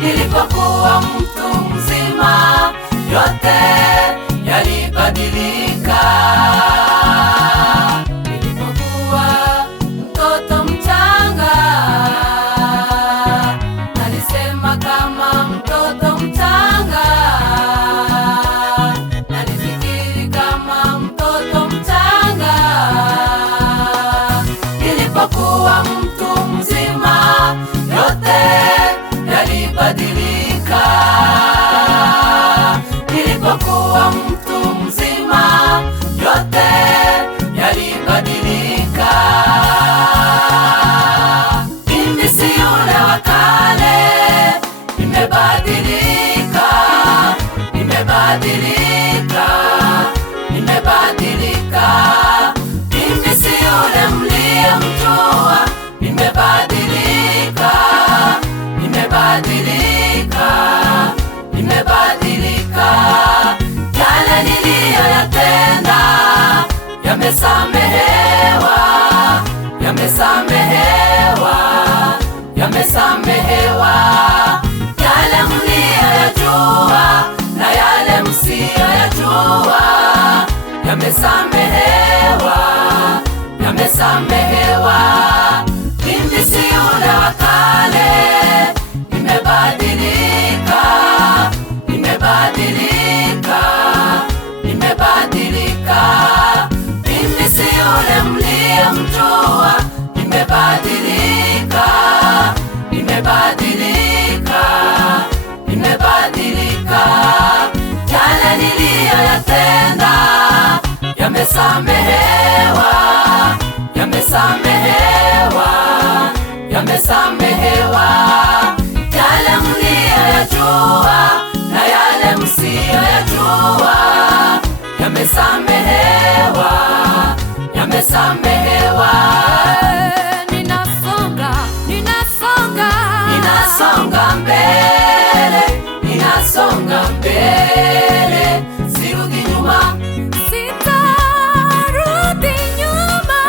Nilipokuwa mtu mzima, yote yalibadilika. Nilipokuwa mtoto mchanga, nalisema kama mtoto mchanga, nalifikiri kama mtoto mchanga. Nilipokuwa mtu mzima, yote yalibadilika. Nilipokuwa mtu mzima, yote yalibadilika. Mimi si yule wa kale, nimebadilika, nimebadilika, nimebadilika. Mimi si yule mliyemjua, nimebadilika, nimebadilika, nimebadilika. Yale niliyoyatenda yamesamehewa, yamesamehewa, yamesamehewa. Yale mliyoyajua na yale msiyoyajua yamesamehewa, yamesamehewa. Mimi si yule wa kale, nimebadilika, nimebadilika, nimebadilika. Mimi si yule mliyemjua, nimebadilika, nimebadilika, nimebadilika. Yale niliyoyatenda yamesamehewa, yamesamehewa, yamesamehewa. Yale mliyoyajua na yale msiyoyajua yamesamehewa, yamesamehewa. Ninasonga, ninasonga, ninasonga mbele, ninasonga mbele, sirudi nyuma, sitarudi nyuma.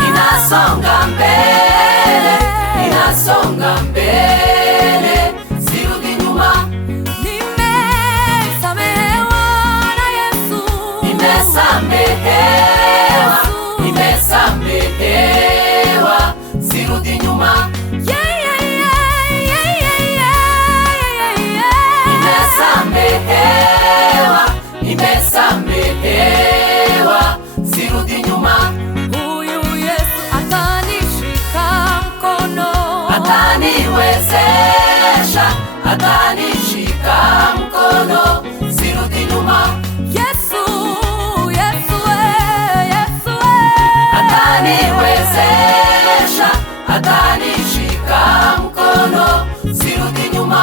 ninasonga mbele, ninasonga mbele, sirudi nyuma. Nimesamehewa na Yesu, Nimesamehewa, nimesamehewa, sirudi nyuma. Nimesamehewa, nimesamehewa, sirudi nyuma. Huyu Yesu atanishika mkono, Ataniwezesha, atanishika mkono, sirudi nyuma. Yesu, Yesu, Yesu, Ataniwezesha, atanishika mkono, sirudi nyuma.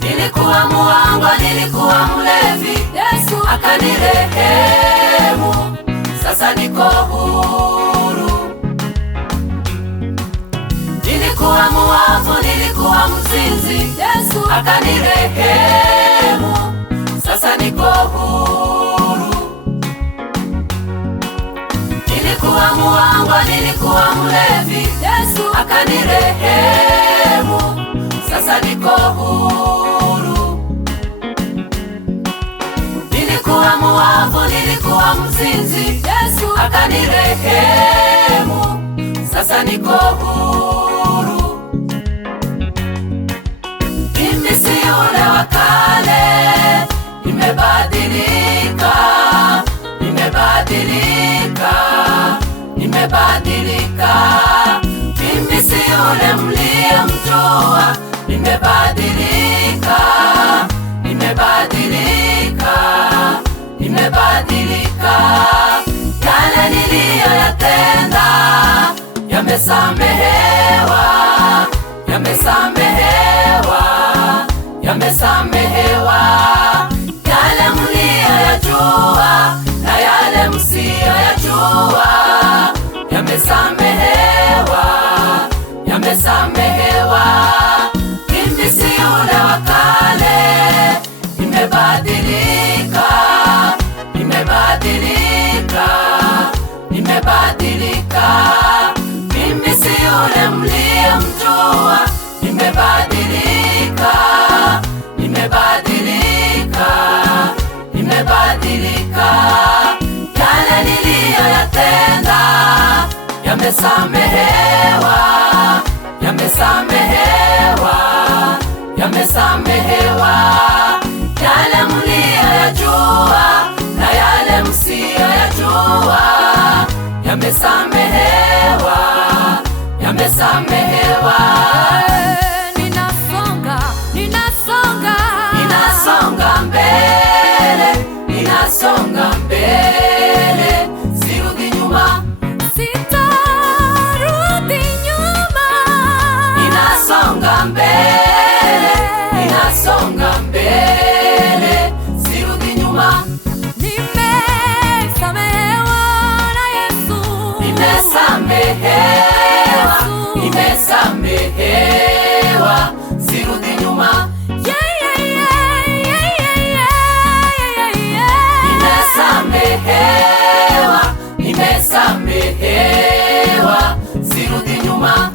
Nilikuwa muongo, nilikuwa mlevi, Yesu akanirehemu, sasa niko huru. Nilikuwa muovu, nilikuwa mzinzi, Yesu akanirehemu, sasa niko huru. Nilikuwa muongo, nilikuwa mlevi, Yesu akanirehemu, sasa niko huru. Nilikuwa muovu, nilikuwa mzinzi, Yesu akanirehemu, sasa niko huru. Mimi si yule wa kale, nimebadilika, nimebadilika, nimebadilika. Mimi si yule mliyemjua, nimebadilika, nimebadilika, nimebadilika. Yale niliyoyatenda yamesamehewa, yamesamehewa, yamesamehewa. Yale mliyoyajua na yale msiyoyajua yamesamehewa, yamesamehewa. Mimi si yule wa kale, nimebadilika, nimebadilika, nimebadilika. Mimi si yule mliyemjua, nimebadilika, nimebadilika, nimebadilika. Yale niliyoyatenda yamesamehewa, yamesamehewa, yamesamehewa. Yale mliyoyajua na yale msiyoyajua yamesamehewa, yamesamehewa. Ninasonga, ninasonga, Ninasonga mbele, ninasonga mbele, sirudi nyuma. sitarudi nyuma. Ninasonga mbele, ninasonga mbele, sirudi nyuma. Nimesamehewa na Yesu, Nimesamehewa, nimesamehewa, sirudi nyuma. Nimesamehewa, nimesamehewa, sirudi nyuma.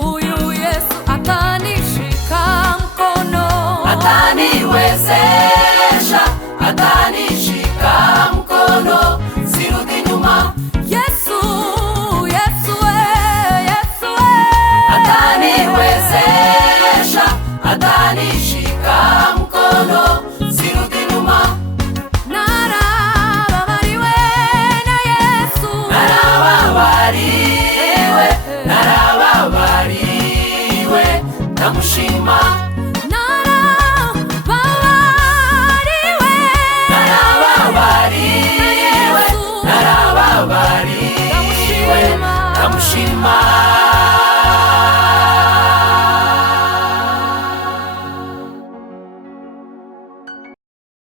Huyu Yesu atanishika mkono, Ataniwezesha, atanishika mkono, sirudi nyuma. Yesu, Yesu, Yesu, Ataniwezesha, atanishika mkono, sirudi nyuma. narababariwe na Yesu, Narababariwe, narababariwe, ndamushima.